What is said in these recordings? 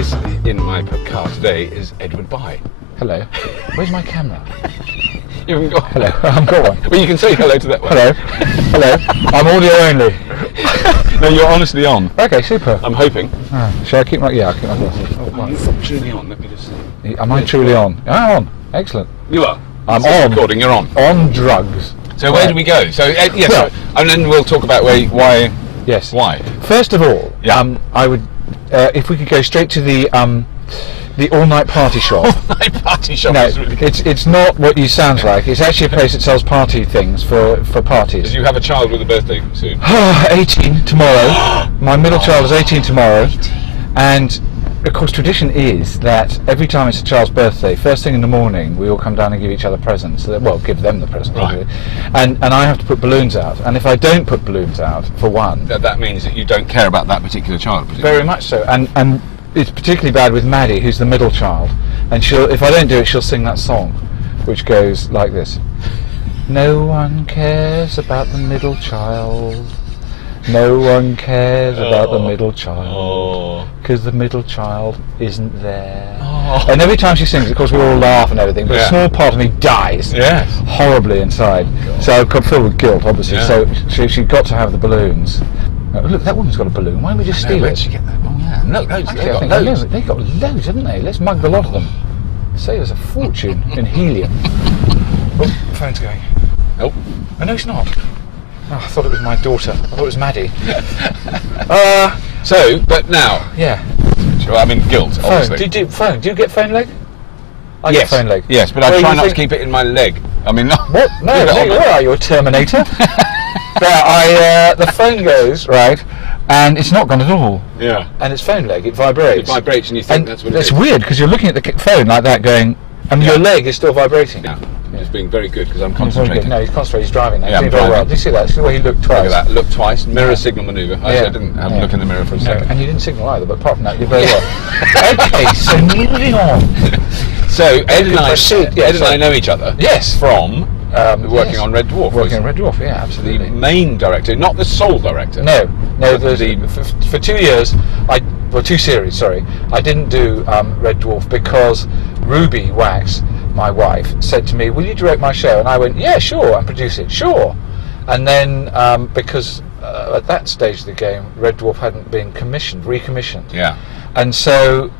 This in my car today is Edward Bye. Hello. Where's my camera? You haven't got. Hello. I've got one. Well, you can say hello to that one. Hello. Hello. I'm audio only. No, you're honestly on. Okay, super. I'm hoping. Shall I keep my? Yeah, I'll keep my glasses. I'm truly on. Let me just see. Am I truly on? I'm on. Excellent. You are. I'm on. on. Recording. You're on. On drugs. So where do we go? So yes, Well, and then we'll talk about why. Yes. Why? First of all, I would, if we could go straight to the all-night party shop. All-night party shop. No, is really good. it's not what you sound like. It's actually a place that sells party things for parties. Did you have a child with a birthday soon? 18 tomorrow. My middle child is 18 tomorrow, and of course tradition is that every time it's a child's birthday, first thing in the morning we all come down and give each other presents. Well, give them the presents, right. And I have to put balloons out, and if I don't put balloons out, for one, that means that you don't care about that particular child. Very much so, and it's particularly bad with Maddie, who's the middle child, and if I don't do it, she'll sing that song, which goes like this: no one cares about the middle child. No one cares about the middle child, because the middle child isn't there. And every time she sings, of course, we all laugh and everything, but a small part of me dies horribly inside. So I'm filled with guilt, obviously. So she got to have the balloons. Oh, look, that woman's got a balloon. Why don't we just steal it? Where'd she get that? Oh yeah, look, They got loads, haven't they? Let's mug the lot of them. Save us a fortune in helium. Oh, the phone's going. Nope. Oh, no, it's not. Oh, I thought it was my daughter. I thought it was Maddie. But now. Yeah. Sure, I'm in guilt, obviously. Do you get phone leg? I get phone leg. Yes, but I try not to keep it in my leg. I mean, what? No, where are you, a Terminator? The phone goes, right, and it's not gone at all. Yeah. And it's phone leg, it vibrates. It vibrates and you think that's what it is. It's weird, because you're looking at the phone like that going, and your leg is still vibrating. Yeah. He's being very good because I'm concentrating. No, he's concentrating. He's driving now. Yeah, he's doing very well. Did you see that? See the way he looked twice? Look at that. Look twice. Mirror signal manoeuvre. I didn't have a look in the mirror for a second. And you didn't signal either, but apart from that, you're very well. Okay, so moving on. So Ed and I know each other. Yes. From working on Red Dwarf. Working on Red Dwarf, yeah, absolutely. The main director, not the sole director. No. For 2 years, 2 series, sorry, I didn't do Red Dwarf because Ruby Wax, my wife, said to me, will you direct my show? And I went, yeah, sure, and produce it, sure. And then, because at that stage of the game, Red Dwarf hadn't been recommissioned. Yeah. And so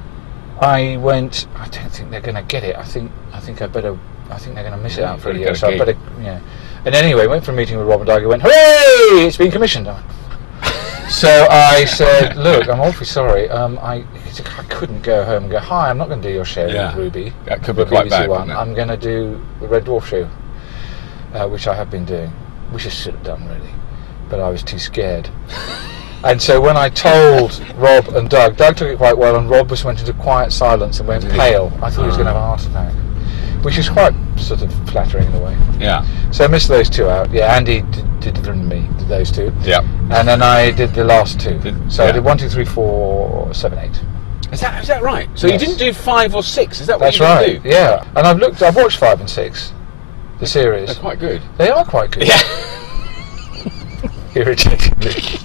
I went, I don't think they're going to get it. I think they're going to miss it out for a year. So I better, And anyway, went for a meeting with Rob and Doug. Went, hooray! It's been commissioned. So I said, look, I'm awfully sorry. I couldn't go home and go, hi, I'm not going to do your show with Ruby. That could be quite bad, I'm going to do the Red Dwarf show, which I have been doing, which I should have done really, but I was too scared. And so when I told Rob and Doug took it quite well, and Rob just went into quiet silence and went pale. I thought he was going to have a heart attack, which is quite sort of flattering in a way. Yeah. So I missed those two out. Yeah, Andy did those two. Yeah. And then I did the last two. I did 1, 2, 3, 4, 7, 8. Is that right? So you didn't do 5 or 6? Is that what That's you right. Do? Yeah. And I've watched 5 and 6, the series. They're quite good. They are quite good. Yeah. Irritatingly.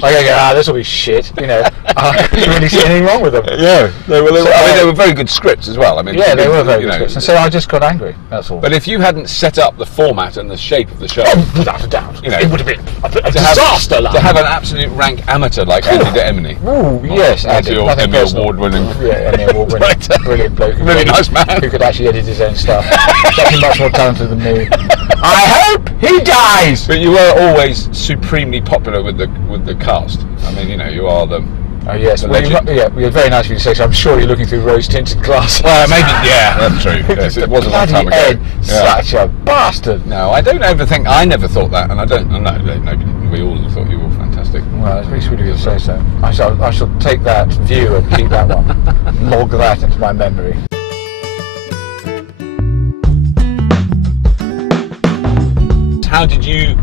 I go, this will be shit, I couldn't really see anything wrong with them. Yeah, they were very good scripts as well. I mean, yeah, they were very good scripts, and so I just got angry, that's all. But if you hadn't set up the format and the shape of the show... without a doubt, it would have been a disaster. To have an absolute rank amateur like Andy Demeny. Oh, yes, Andy. Emmy Award-winning. Yeah, Emmy Award-winning. Brilliant bloke. Really nice man. Who could actually edit his own stuff. Definitely much more talented than me. I hope he dies! But you were always supremely popular with the cast. I mean, you are the... Oh yes, you're very nice of you to say so. I'm sure you're looking through rose-tinted glass. Well, maybe, that's true. Yes, it was a long time ago. Ed, such a bastard. No, I don't ever think... I never thought that, and I don't... No, we all thought you were fantastic. Well, it's very sweet of you to say so. I shall take that view and keep that one. Log that into my memory. How did you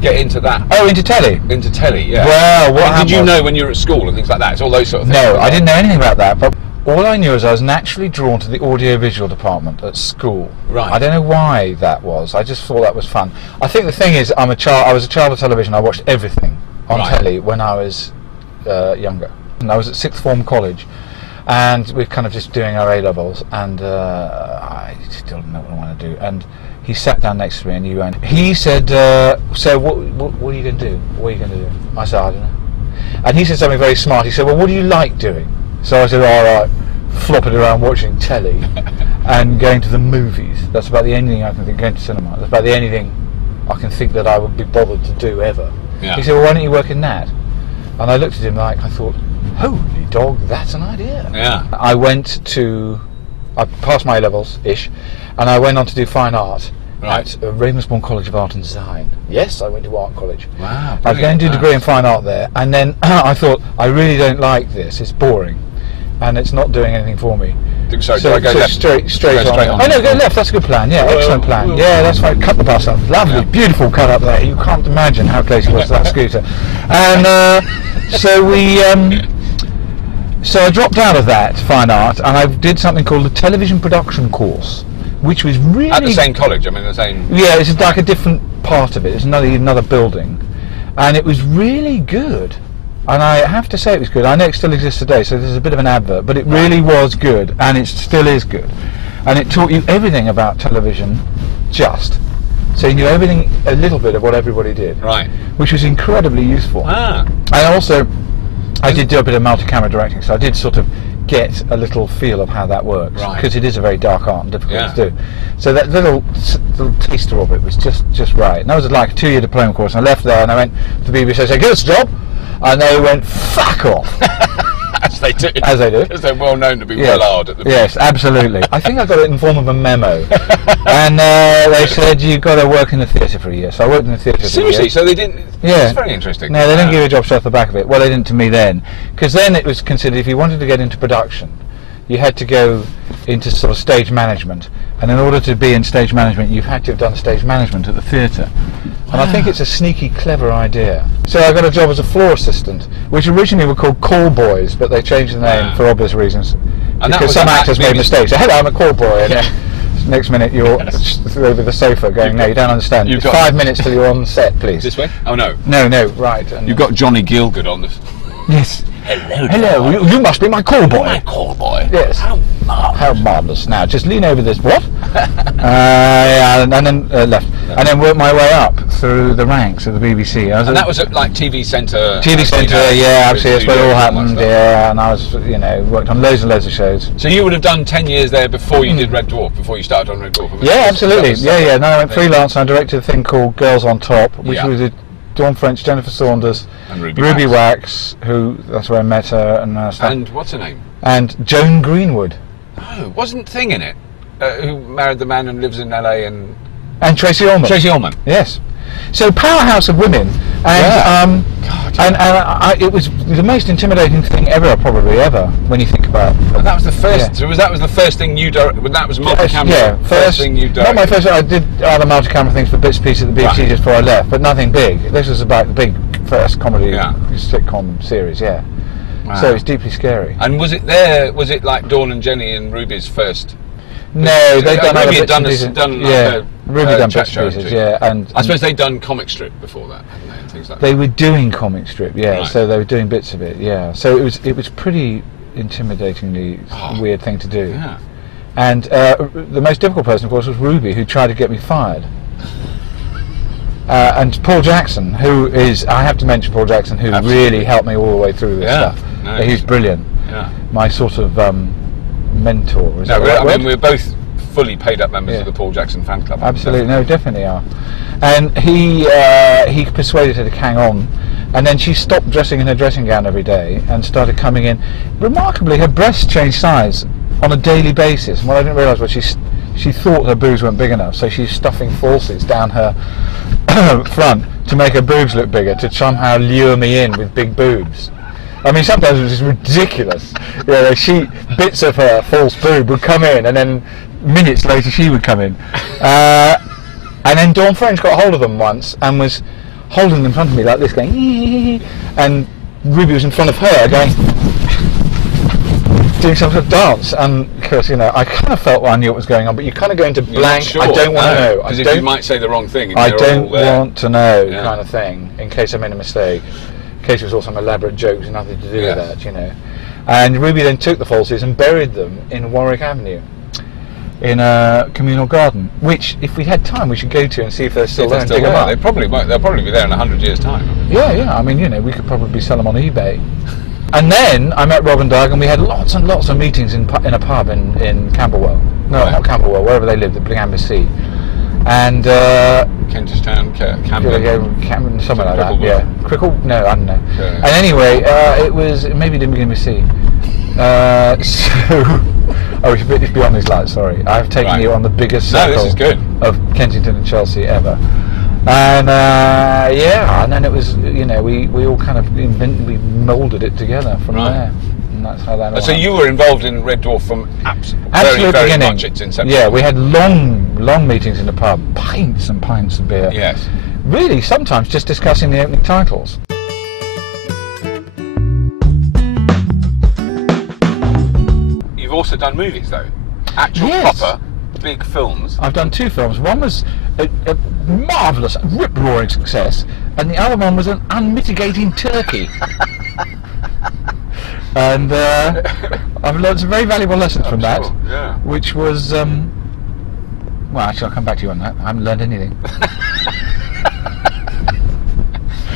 get into that? Oh, into telly? Into telly, yeah. Well, what did you know when you were at school and things like that? It's all those sort of things. No, I didn't know anything about that, but all I knew is I was naturally drawn to the audiovisual department at school. Right. I don't know why that was. I just thought that was fun. I think the thing is, I was a child of television. I watched everything on telly when I was younger. And I was at sixth form college, and we're kind of just doing our A-levels, and I still don't know what I want to do. And he sat down next to me, and he said, so what are you going to do? What are you going to do? I said, I don't know. And he said something very smart. He said, well, what do you like doing? So I said, all right, flopping around watching telly and going to the movies. That's about the only thing I can think, going to cinema. That's about the only thing I can think that I would be bothered to do ever. Yeah. He said, well, why don't you work in that? And I looked at him like, I thought, holy dog, that's an idea. Yeah. I passed my A-levels-ish, and I went on to do fine art at Ravensbourne College of Art and Design. Yes, I went to art college. Wow. I was going to do a degree in fine art there, and then I thought, I really don't like this, it's boring, and it's not doing anything for me. Sorry, So, do I go left? straight on. Oh no, go left, that's a good plan, yeah, excellent plan. Yeah, that's right, cut the bus up, lovely, beautiful cut up there, you can't imagine how close it was to that scooter. And so I dropped out of that fine art, and I did something called a television production course, which was really... At the same college, I mean the same... Yeah, it's like a different part of it, it's another building, and it was really good. And I have to say it was good. I know it still exists today, so there's a bit of an advert, but it really was good, and it still is good. And it taught you everything about television, so you knew everything, a little bit of what everybody did. Right. Which was incredibly useful. Ah. And also, I did do a bit of multi-camera directing, so I did sort of get a little feel of how that works, because it is a very dark art and difficult to do. So that little taster of it was just right. And that was like a 2-year diploma course, and I left there and I went to the BBC and said, give us a job, and they went, fuck off. As they do. As they do. Because they're well known to be well hard at the Yes, absolutely. I think I got it in the form of a memo. And they said, you've got to work in the theatre for a year. So I worked in the theatre for a year. Seriously? So they didn't... Yeah. That's very interesting. No, they didn't give you a job straight off the back of it. Well, they didn't to me then. Because then it was considered, if you wanted to get into production, you had to go into sort of stage management. And in order to be in stage management, you had to have done stage management at the theatre. And I think it's a sneaky, clever idea. So I got a job as a floor assistant, which originally were called call boys, but they changed the name for obvious reasons. And because some actors made mistakes. So, hello, I'm a call boy. And then next minute you're over the sofa going, no, you don't understand. It's 5 minutes till you're on set, please. This way? Oh, no. No, right. And You've got Johnny Gielgud on this. yes. Hello. You must be my call boy. My call boy. Yes. How marvellous. Now, just lean over this. What? And then left. And then worked my way up through the ranks of the BBC. And that was at like TV Centre? TV Centre, yeah, absolutely. That's where it all happened, yeah. And I was, worked on loads and loads of shows. So you would have done 10 years there before you did Red Dwarf, before you started on Red Dwarf? Yeah, absolutely. Yeah. No, I went freelance and I directed a thing called Girls on Top, which was with Dawn French, Jennifer Saunders, and Ruby Wax, who, that's where I met her, and stuff. And what's her name? And Joan Greenwood. Oh, wasn't Thing in it? Who married the man and lives in LA and Tracy Ullman. Tracy Ullman. Yes. So powerhouse of women, and it was the most intimidating thing probably ever, when you think about. And that was the first. So that was the first thing you directed. When that was multi-camera. Yeah, first thing you directed. Not my first. I did other multi-camera things for bits and pieces at the BBC just before I left, but nothing big. This was about the big first comedy sitcom series. Yeah. Wow. So it's deeply scary. And was it there? Was it like Dawn and Jenny and Ruby's first? No, they'd done other Ruby bits and pieces. Ruby done bits and pieces, and I suppose they'd done comic strip before that, hadn't they, and things like that. They were doing comic strip, so they were doing bits of it, So it was pretty intimidatingly weird thing to do. Yeah. And the most difficult person, of course, was Ruby, who tried to get me fired. And Paul Jackson, who is, I have to mention Paul Jackson, who really helped me all the way through this stuff. No, he's brilliant. Yeah. My sort of mentor. I mean, we're both fully paid up members of the Paul Jackson fan club. Absolutely, definitely are. And he persuaded her to hang on, and then she stopped dressing in her dressing gown every day and started coming in. Remarkably, her breasts changed size on a daily basis. And what I didn't realise was she thought her boobs weren't big enough, so she's stuffing falsies down her front to make her boobs look bigger, to somehow lure me in with big boobs. I mean, sometimes it was just ridiculous. Bits of her false boob would come in, and then minutes later she would come in. And then Dawn French got hold of them once and was holding them in front of me like this, going, ee, and Ruby was in front of her going, doing some sort of dance. And because I kind of felt I knew what was going on, but you kind of go into blank. Sure. I don't want to know. Because if you might say the wrong thing, I don't want to know, kind of thing, in case I made a mistake. In case it was all some elaborate jokes and nothing to do with that, And Ruby then took the falsies and buried them in Warwick Avenue, in a communal garden, which, if we had time, we should go to and see if they're still there and dig them up. They'll probably be there in 100 years' time. Yeah. I mean, you know, we could probably sell them on eBay. And then I met Rob and Doug, and we had lots and lots of meetings in a pub in Camberwell. No, Right. not Camberwell, wherever they lived, at Blingham-by-Sea. And Kentish Town, Camden. Camden, something like that. Cricklewood. Yeah, Crickle? No, I don't know. Yeah. And anyway, it was maybe it didn't begin with C. We should be on these lights. Sorry, I've taken Right. you on the biggest No, circle this is good. of Kensington and Chelsea ever. And and then it was, you know, we all kind of we moulded it together from Right. there, and that's how that. All So happened. you were involved in Red Dwarf from Absolute very beginning. much its inception. Yeah, we had long meetings in the pub, pints and pints of beer. Yes. Really, sometimes just discussing the opening titles. You've also done movies, though. Actual Yes. proper big films. I've done two films. One was a marvellous, rip-roaring success, and the other one was an unmitigating turkey. And I've learned some very valuable lessons from that, sure, yeah. which was, well, actually, I'll come back to you on that. I haven't learned anything.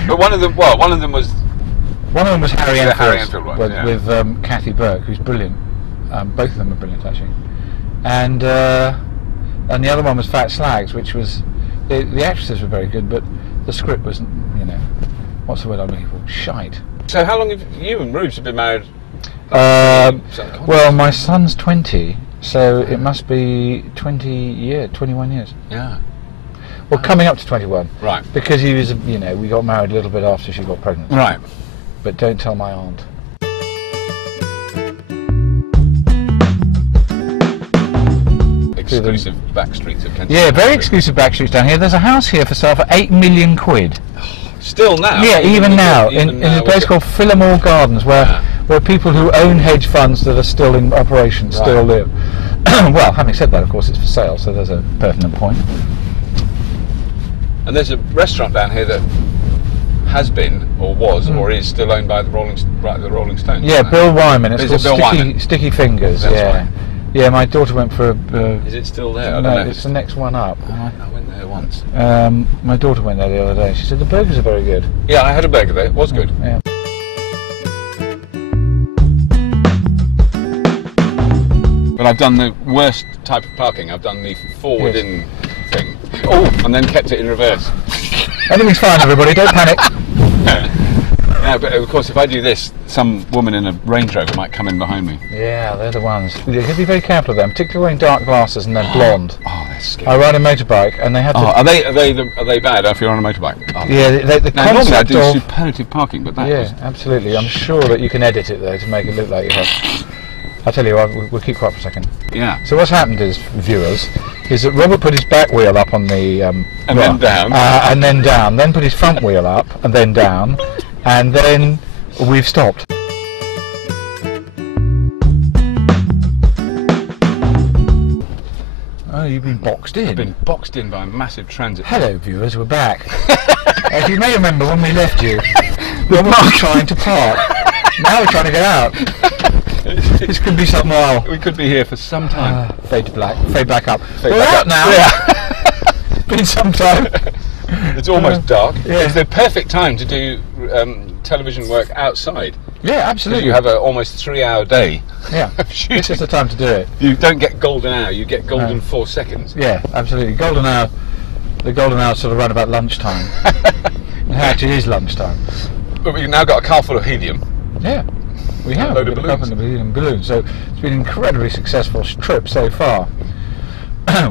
But one of them was One of them was Harry Yeah, Enfield, Harry Enfield one, with, yeah. with Kathy Burke, who's brilliant. Both of them are brilliant, actually. And the other one was Fat Slags, which was the actresses were very good, but the script wasn't, you know, what's the word I'm looking for? Shite. So how long have you and Rubes have been married? Well, my son's 20, so it must be 21 years. Yeah. Well, coming up to 21. Right. Because he was, you know, we got married a little bit after she got pregnant. Right. But don't tell my aunt. Exclusive back streets of Kensington. Yeah, very exclusive back streets down here. There's a house here for sale for £8 million. Still now. Yeah, even now, even in now a place called Phillimore Gardens, where people who own hedge funds that are still in operation still live. Well, having said that, of course, it's for sale, so there's a pertinent point. And there's a restaurant down here that has been, or was, or is still owned by the Rolling Stones. Yeah, Bill Wyman. It's Is called it Bill Wyman? Sticky Fingers. That's yeah, right. Yeah. My daughter went for a. Is it still there? I don't No, know. it's the next one up. I went there once. My daughter went there the other day. She said the burgers are very good. Yeah, I had a burger there. It was good. Yeah. But I've done the worst type of parking. I've done the forward-in thing. Oh, and then kept it in reverse. Everything's fine, everybody. Don't panic. Yeah, but of course, if I do this, some woman in a Range Rover might come in behind me. Yeah, they're the ones. You have to be very careful of them, particularly wearing dark glasses and they're blonde. Oh, they're scary. I ride a motorbike and they have to. Oh, are they bad if you're on a motorbike? Oh. Yeah, the Now, normally I concept do of. superlative parking, but that was... Yeah, absolutely. I'm sure that you can edit it though to make it look like you have. I'll tell you what, we'll keep quiet for a second. Yeah. So what's happened is, viewers, is that Robert put his back wheel up on the... And then down. And then down, then put his front wheel up, and then down, and then we've stopped. Oh, you've been boxed in. I've been boxed in by a massive transit. Hello, viewers, we're back. As you may remember when we left you, we were trying to park. Now we're trying to get out. This could be something while. We could be here for some time. Fade to black. Fade back up. Fade We're back out up. now. Yeah. Been some time. It's almost dark. Yeah. It's the perfect time to do television work outside. Yeah, Because absolutely. you have an almost 3-hour day. Yeah. of shooting. This is the time to do it. You don't get golden hour, you get golden No. 4 seconds. Yeah, absolutely. Golden hour. The golden hour sort of around about lunchtime. It actually is lunchtime. But we've now got a car full of helium. Yeah. We have. load of We've got a couple of balloons. So it's been an incredibly successful trip so far.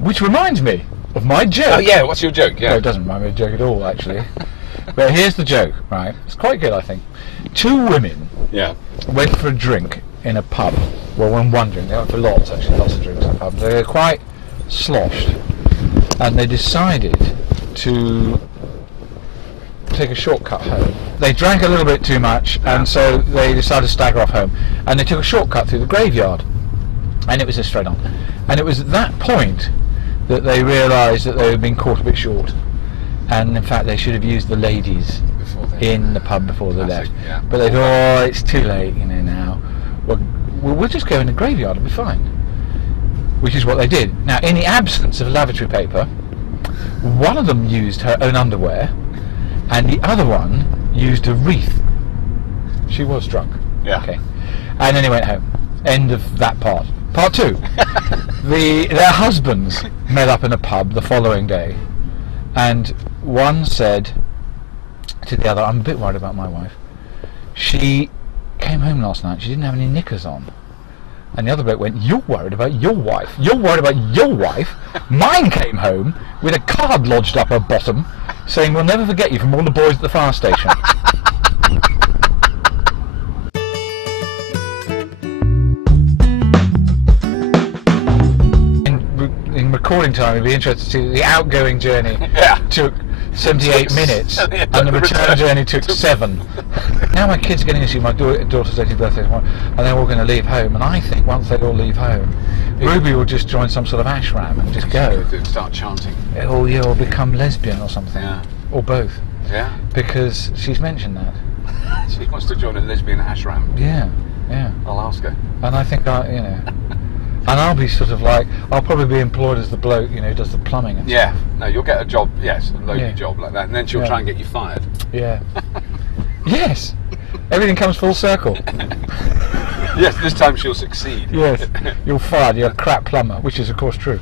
Which reminds me of my joke. Oh yeah, what's your joke? Yeah. No, it doesn't remind me of a joke at all, actually. But here's the joke, right? It's quite good, I think. 2 women Yeah. went for a drink in a pub. Well, when one drink, they went for lots, actually, lots of drinks in a pub. They were quite sloshed, and they decided to take a shortcut home. They drank a little bit too much, and so they decided to stagger off home. And they took a shortcut through the graveyard, and it was just straight on. And it was at that point that they realised that they had been caught a bit short, and in fact they should have used the ladies Before they in the pub before they Classic, left. yeah. But they thought, oh, it's too late, you know, now. well, we'll just go in the graveyard, it'll be fine. Which is what they did. Now, in the absence of lavatory paper, one of them used her own underwear, and the other one used a wreath. She was drunk. Yeah. Okay. And then he went home. End of that part. Part 2. Their husbands met up in a pub the following day, and one said to the other, I'm a bit worried about my wife. She came home last night, she didn't have any knickers on. And the other bloke went, you're worried about your wife. You're worried about your wife. Mine came home with a card lodged up her bottom saying, we'll never forget you from all the boys at the fire station. In recording time, it'd be interesting to see the outgoing journey took 78 minutes and the return journey took 7. Now my kids are getting to see my daughter's 18th birthday tomorrow, and they're all going to leave home, and I think once they all leave home, Ruby will just join some sort of ashram and just go. Start chanting. Or become lesbian or something. Yeah. Or both. Yeah. Because she's mentioned that. She wants to join a lesbian ashram. Yeah, yeah. I'll ask her. And I think and I'll be sort of like, I'll probably be employed as the bloke, who does the plumbing and Yeah. stuff. No, you'll get a job, yes, a loady job like that, and then she'll try and get you fired. Yeah. Yes. Everything comes full circle. Yes, this time she'll succeed. Yes. You're fired, you're a crap plumber, which is of course true.